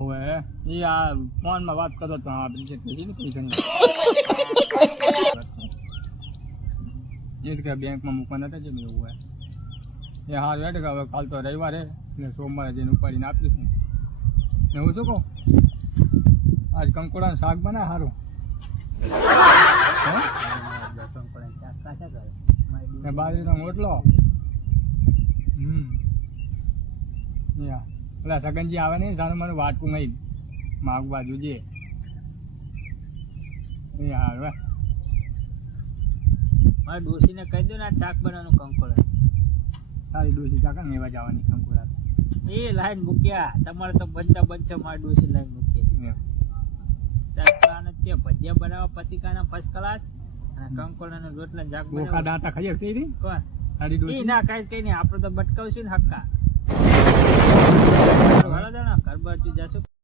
ઓએ ઈ આ ફોન માં વાત કરતો તો આ બીજે કઈ ને પૈસા એક કે બેંક માં મૂકવાના હતા જે મેં એવું એ હાર વેટ કે હવે કાલ તો રવિવારે ને સોમવારે જઈને ઉપાડીને આપીશું ને હું શું કહું આજ કંકોડાનું શાક બનાય સારું ને બાજરીનો રોટલો પેલા સગનજી આવે ને સારું મારું વાટકું નહીં માગું બાજુ જે યાર વાહ મારા ડોશીને કહી દો ને આ શાક બનાવવાનું કંકોડા તારી ડોસી ચાકા ને એવા જવાની કંકોડા એ લાઈન મૂક્યા તમારે તો બનતા બનશે મારા ડોશી લાઈન મૂકી ભજીયા બનાવવા પતિકાના ફર્સ્ટ ક્લાસ અને કંકોડાનો રોટલા શાક બોખા દાંતા ખાઈ શકશે ઈ કોણ તારી ડોસી ના કઈ નહીં આપણે તો બટકાવશું ને હક્કા ઘર બાજુ જશું